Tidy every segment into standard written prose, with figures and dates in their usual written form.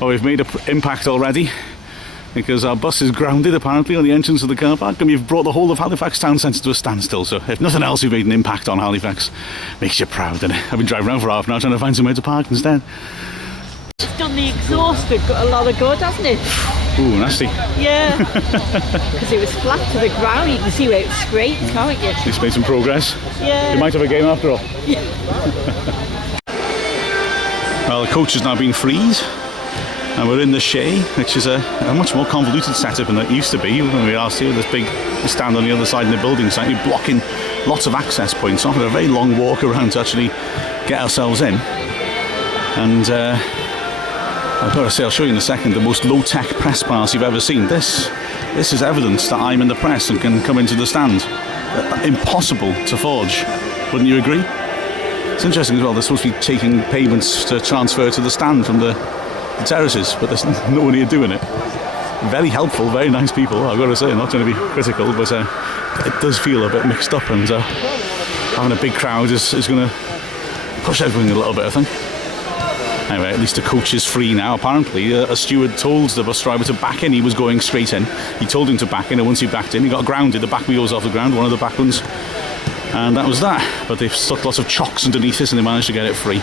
Well, we've made an impact already because our bus is grounded apparently on the entrance of the car park, and we've brought the whole of Halifax town centre to a standstill. So if nothing else, we've made an impact on Halifax. Makes you proud, doesn't it? I've been driving around for half an hour trying to find somewhere to park instead. It's done the exhaust a lot of good, hasn't it? Ooh, nasty. Yeah, because it was flat to the ground. You can see where it's scraped, can't you? It's made some progress. Yeah. You might have a game after all. Yeah. Well, the coach has now been freed, and we're in the Shay, which is a much more convoluted setup than it used to be when we last here. This big stand on the other side of the building site, we're blocking lots of access points off, and a very long walk around to actually get ourselves in. And I've got to say, I'll show you in a second, the most low-tech press pass you've ever seen. This is evidence that I'm in the press and can come into the stand. Impossible to forge, wouldn't you agree? It's interesting as well, they're supposed to be taking payments to transfer to the stand from the terraces, but there's no one here doing it. Very helpful, very nice people, I've got to say. I'm not trying to be critical, but it does feel a bit mixed up, and having a big crowd is going to push everything a little bit, I think. Anyway, at least the coach is free now. Apparently, a steward told the bus driver to back in. He was going straight in. He told him to back in, and once he backed in, he got grounded. The back wheel was off the ground, one of the back ones. And that was that. But they've stuck lots of chocks underneath this, and they managed to get it free.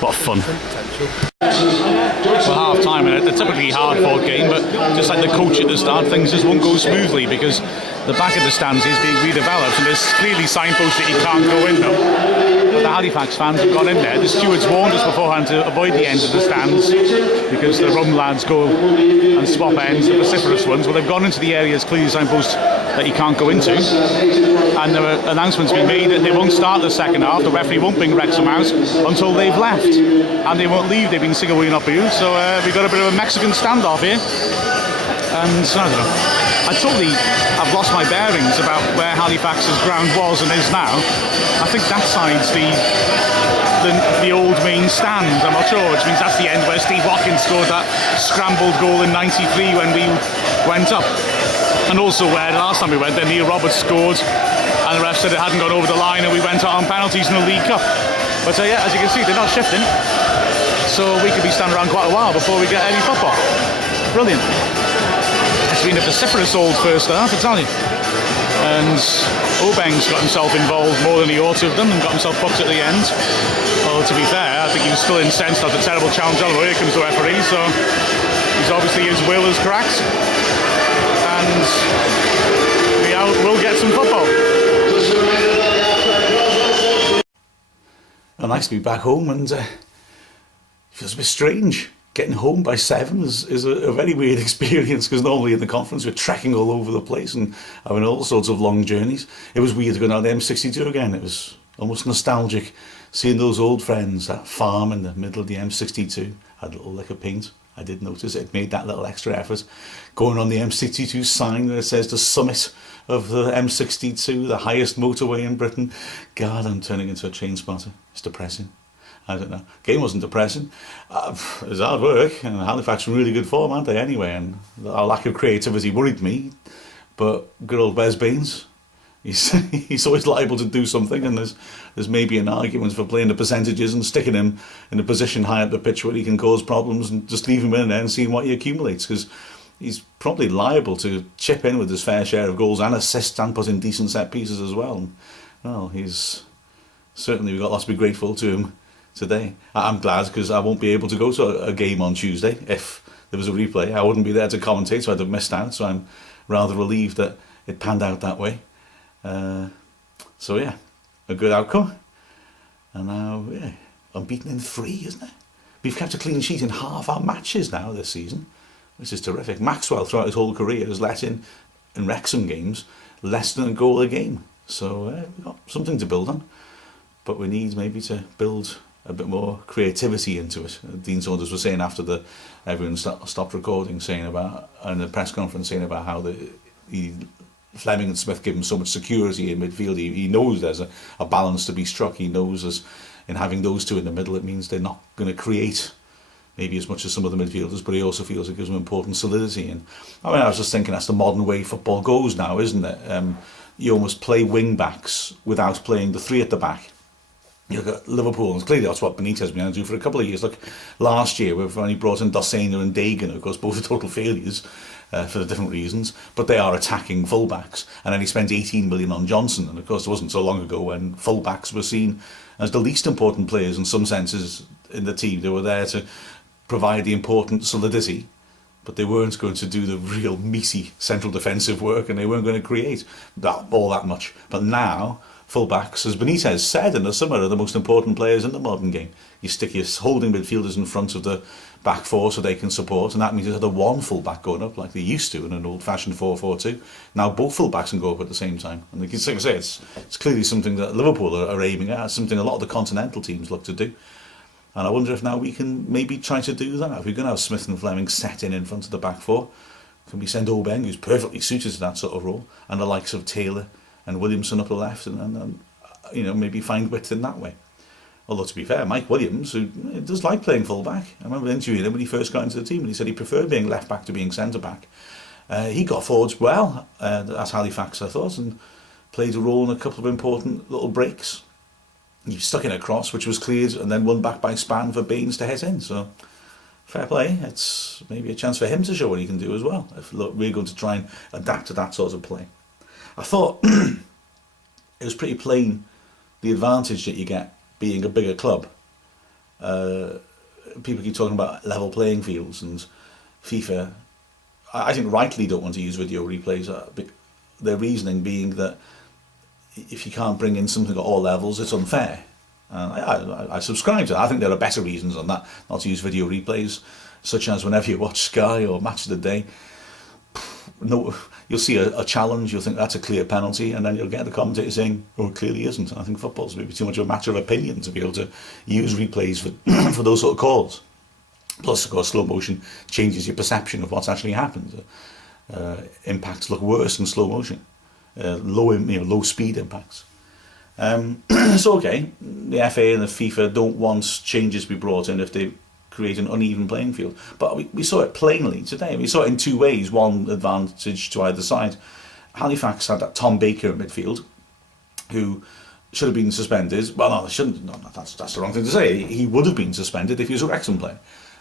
What fun. For half time, a typically hard fought game, but just like the coach at the start, things just won't go smoothly because the back of the stands is being redeveloped, and there's clearly signposts that you can't go in now. But the Halifax fans have gone in there. The stewards warned us beforehand to avoid the ends of the stands because the rum lads go and swap ends, the vociferous ones. Well, they've gone into the areas clearly signposts that you can't go into, and there were announcements being made that they won't start the second half. The referee won't bring Wrexham out until they've left, and they won't leave. They've been signalling up here, so we've got a bit of a Mexican standoff here. And I don't know. I've lost my bearings about where Halifax's ground was and is now. I think that side's the old main stand, I'm not sure, which means that's the end where Steve Watkins scored that scrambled goal in '93 when we went up. And also where the last time we went there, Neil Roberts scored and the ref said it hadn't gone over the line and we went out on penalties in the League Cup. But yeah, as you can see, they're not shifting. So we could be standing around quite a while before we get any football. Brilliant. It's been a vociferous old first half, I tell you. And Obeng's got himself involved more than he ought to have done and got himself booked at the end. Well, to be fair, I think he was still incensed after the terrible challenge. Oh, here comes the referee, so he's obviously his will is cracked. And we'll get some football. Well, nice to be back home, and it feels a bit strange. Getting home by 7 is a very weird experience because normally in the conference we're trekking all over the place and having all sorts of long journeys. It was weird to go down the M62 again. It was almost nostalgic seeing those old friends, that farm in the middle of the M62. Had a little lick of paint. I did notice it made that little extra effort. Going on the M62 sign that says the summit of the M62, the highest motorway in Britain. God, I'm turning into a chain spotter. It's depressing. I don't know. Game wasn't depressing. It was hard work, and Halifax were in really good form, aren't they, anyway? And our lack of creativity worried me. But good old Wes Baines, he's always liable to do something, and there's maybe an argument for playing the percentages and sticking him in a position high up the pitch where he can cause problems and just leave him in there and seeing what he accumulates, because he's probably liable to chip in with his fair share of goals and assists and put in decent set pieces as well. Well, we've got lots to be grateful to him today. I'm glad because I won't be able to go to a game on Tuesday. If there was a replay, I wouldn't be there to commentate, so I'd have missed out. So I'm rather relieved that it panned out that way. So yeah, a good outcome. And now, yeah, unbeaten in 3, isn't it? We've kept a clean sheet in half our matches now this season, which is terrific. Maxwell, throughout his whole career, has let in Wrexham games less than a goal a game. So we've got something to build on. But we need maybe to build a bit more creativity into it. Dean Saunders was saying after everyone stopped recording, saying about, in the press conference, saying about how Fleming and Smith give him so much security in midfield. He knows there's a balance to be struck. He knows in having those two in the middle, it means they're not going to create maybe as much as some of the midfielders, but he also feels it gives them important solidity. And I was just thinking that's the modern way football goes now, isn't it? You almost play wing backs without playing the 3 at the back. You look at Liverpool, and clearly that's what Benitez has been able to do for a couple of years. Look, last year we've only brought in Dossena and Dagan, of course, both are total failures for the different reasons, but they are attacking fullbacks. And then he spent 18 million on Johnson, and of course it wasn't so long ago when fullbacks were seen as the least important players in some senses in the team. They were there to provide the important solidity, but they weren't going to do the real meaty central defensive work, and they weren't going to create all that much. But now, fullbacks, as Benitez said in the summer, are the most important players in the modern game. You stick your holding midfielders in front of the back four so they can support, and that means there's one fullback going up like they used to in an old-fashioned 4-4-2. Now both fullbacks can go up at the same time. And like I say, it's clearly something that Liverpool are aiming at, something a lot of the continental teams look to do. And I wonder if now we can maybe try to do that. If we're going to have Smith and Fleming set in front of the back four, can we send Obeng, who's perfectly suited to that sort of role, and the likes of Taylor and Williamson up the left, and maybe find width in that way. Although, to be fair, Mike Williams, who does like playing full-back, I remember interviewing him when he first got into the team, and he said he preferred being left-back to being centre-back. He got forwards well at Halifax, I thought, and played a role in a couple of important little breaks. He stuck in a cross, which was cleared, and then won back by Span for Baines to hit in. So, fair play. It's maybe a chance for him to show what he can do as well, if we're going to try and adapt to that sort of play. I thought it was pretty plain the advantage that you get being a bigger club. People keep talking about level playing fields, and FIFA, I think rightly don't want to use video replays. Their reasoning being that if you can't bring in something at all levels, it's unfair. I subscribe to that. I think there are better reasons on that, not to use video replays, such as whenever you watch Sky or Match of the Day, you'll see a challenge, you'll think that's a clear penalty, and then you'll get the commentator saying, oh, it clearly isn't. I think football's maybe too much of a matter of opinion to be able to use replays for, for those sort of calls. Plus, of course, slow motion changes your perception of what's actually happened. Impacts look worse in slow motion. Low speed impacts. So okay, the FA and the FIFA don't want changes to be brought in if they create an uneven playing field. But we saw it plainly today. We saw it in two ways, one advantage to either side. Halifax had that Tom Baker in midfield, who should have been suspended. Well, no, they shouldn't. No, that's the wrong thing to say. He would have been suspended if he was a Wrexham player.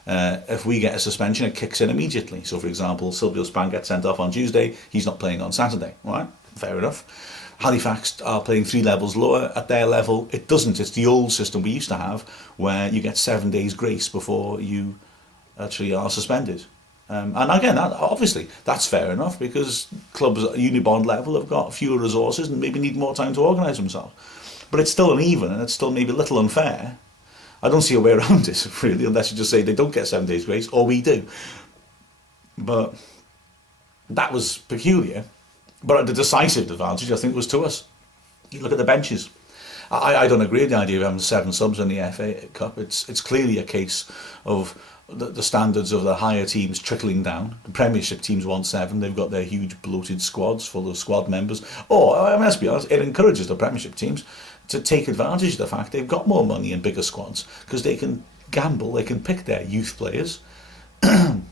If we get a suspension, it kicks in immediately. So, for example, Silvio Span gets sent off on Tuesday. He's not playing on Saturday. All right, fair enough. Halifax are playing 3 levels lower. At their level, it doesn't. It's the old system we used to have, where you get 7 days grace before you actually are suspended. And again, obviously, that's fair enough, because clubs at Unibond level have got fewer resources and maybe need more time to organise themselves. But it's still uneven, and it's still maybe a little unfair. I don't see a way around it, really, unless you just say they don't get 7 days grace, or we do. But that was peculiar. But the decisive advantage, I think, was to us. You look at the benches. I don't agree with the idea of having 7 subs in the FA Cup. It's clearly a case of the standards of the higher teams trickling down. The Premiership teams want 7. They've got their huge bloated squads full of squad members. Or, let's be honest, it encourages the Premiership teams to take advantage of the fact they've got more money and bigger squads, because they can gamble, they can pick their youth players,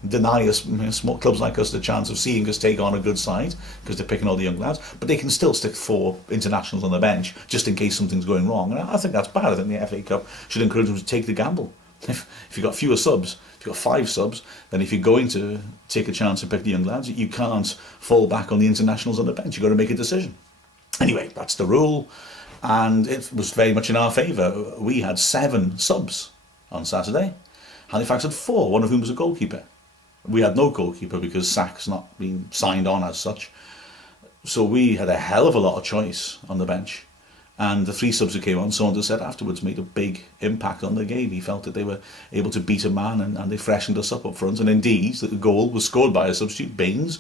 deny us, small clubs like us, the chance of seeing us take on a good side, because they're picking all the young lads, but they can still stick 4 internationals on the bench just in case something's going wrong. And I think that's bad. I think the FA Cup should encourage them to take the gamble. If you've got fewer subs, if you've got 5 subs, then if you're going to take a chance to pick the young lads, you can't fall back on the internationals on the bench. You've got to make a decision. Anyway, that's the rule, and it was very much in our favour. We had 7 subs on Saturday. Halifax had 4, one of whom was a goalkeeper. We had no goalkeeper because Sack's not been signed on as such. So we had a hell of a lot of choice on the bench. And the 3 subs who came on, Saunders said afterwards, made a big impact on the game. He felt that they were able to beat a man, and they freshened us up front. And indeed, the goal was scored by a substitute, Baines,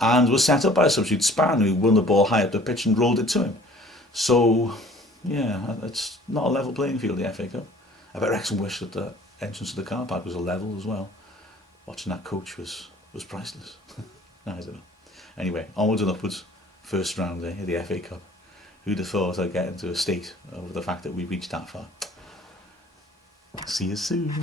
and was set up by a substitute, Span, who won the ball high up the pitch and rolled it to him. So, yeah, it's not a level playing field, the FA Cup. I bet Wrexham wished that the entrance to the car park was a level as well. Watching that coach was priceless. I don't know. Anyway, onwards and upwards. First round of the FA Cup. Who'd have thought I'd get into a state over the fact that we reached that far? See you soon.